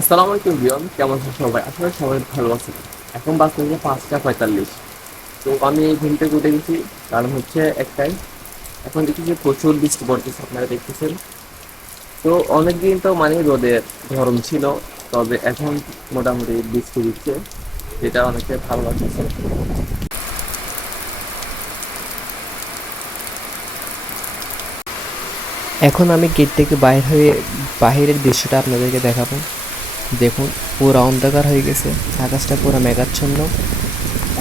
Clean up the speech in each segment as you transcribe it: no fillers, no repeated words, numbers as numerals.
আসসালামু আলাইকুম রিয়ন, কেমন আছেন সবাই? আসলে সবাই ভালো আছে। এখন বাজে 5টা 45। তো আমি এই ঘুম থেকে উঠে গেছি, কারণ হচ্ছে একটাই, এখন দেখি যে প্রচুর বৃষ্টি পড়তেছে, আপনারা দেখতেছেন। তো অনেকদিন তো মানে রোদের গরম ছিল, তবে এখন মোটামুটি বৃষ্টি দিচ্ছে, যেটা অনেকে ভালো লাগতেছে। এখন আমি গেট থেকে বাইর হয়ে বাহিরের দৃশ্যটা আপনাদেরকে দেখাবো। দেখুন, পুরো অন্ধকার হয়ে গেছে, আকাশটা পুরো মেঘাচ্ছন্ন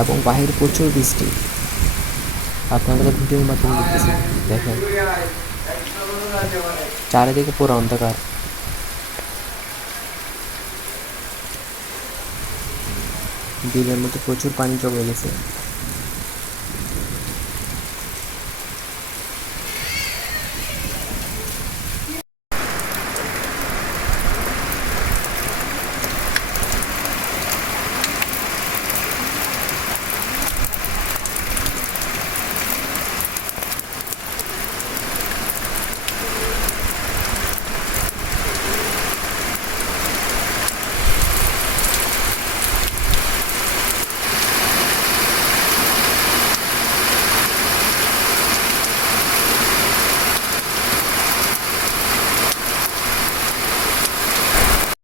এবং বাহির প্রচুর বৃষ্টি। আপনারা তো ভিডিওর মাধ্যমে দেখতেছেন, দেখেন চারিদিকে পুরো অন্ধকার। বিলের মধ্যে প্রচুর পানি জমে গেছে।